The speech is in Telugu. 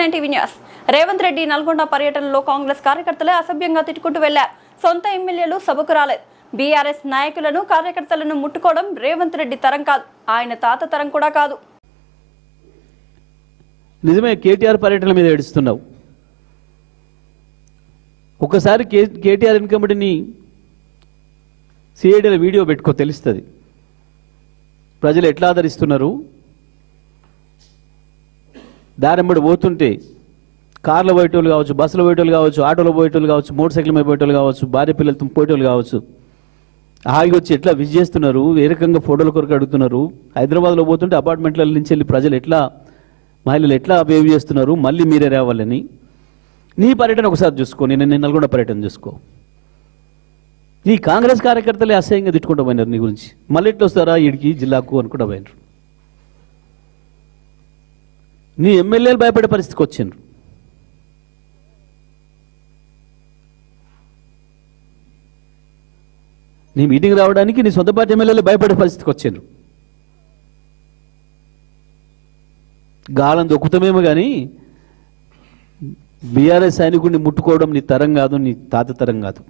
KK9 TV news. Revanth Reddy Nalgonda పర్యటనలో కాంగ్రెస్ కార్యకర్తలే అసభ్యంగా తిట్టుకుంటూ వెళ్లారు. సొంత ఎమ్మెల్యేలు సభకు రాలేదు. బీఆర్ఎస్ నాయకులను కార్యకర్తలను ముట్టుకోవడం రేవంత్ రెడ్డి తరం కాదు, ఆయన తాత తరం కూడా కాదు. నిజమే, కేటీఆర్ పర్యటన మీద ఏడుస్తున్నావు. ఒకసారి కేటీఆర్ ఇన్కమిటీని సిఐడిల వీడియో పెట్టుకో, తెలుస్తుంది ప్రజలు ఎట్లా ఆదరిస్తున్నారు. దారెంబడి పోతుంటే కార్లో పోయేటోళ్ళు కావచ్చు, బస్సులో పోయేటోళ్ళు కావచ్చు, ఆటోలో పోయేటోళ్ళు కావచ్చు, మోటార్ సైకిల్ మీద పోయేటోళ్ళు కావచ్చు, భార్య పిల్లలతో పోయేటోళ్ళు కావచ్చు, హాయిగా వచ్చి ఎట్లా విజ్ చేస్తున్నారు, ఏ రకంగా ఫోటోల కొరకు అడుగుతున్నారు. హైదరాబాద్లో పోతుంటే అపార్ట్మెంట్ల నుంచి వెళ్ళి ప్రజలు ఎట్లా, మహిళలు ఎట్లా బిహేవ్ చేస్తున్నారు, మళ్ళీ మీరే రావాలని. నీ పర్యటన ఒకసారి చూసుకో, నేను నల్గొండ పర్యటన చూసుకో. ఈ కాంగ్రెస్ కార్యకర్తలే అసహ్యంగా తిట్టుకుంటూ పోయినారు నీ గురించి. మళ్ళీ ఎట్లా వస్తారా ఈడికి జిల్లాకు అనుకుంటూ పోయినారు. నీ ఎమ్మెల్యేలు భయపడే పరిస్థితికి వచ్చిండ్రు. నీ మీటింగ్ రావడానికి నీ సొంత పార్టీ ఎమ్మెల్యేలు భయపడే పరిస్థితికి వచ్చిండ్రు. గాలం దొక్కుతామేమో కానీ బీఆర్ఎస్ సైనికుడిని ముట్టుకోవడం నీ తరం కాదు, నీ తాత తరం కాదు.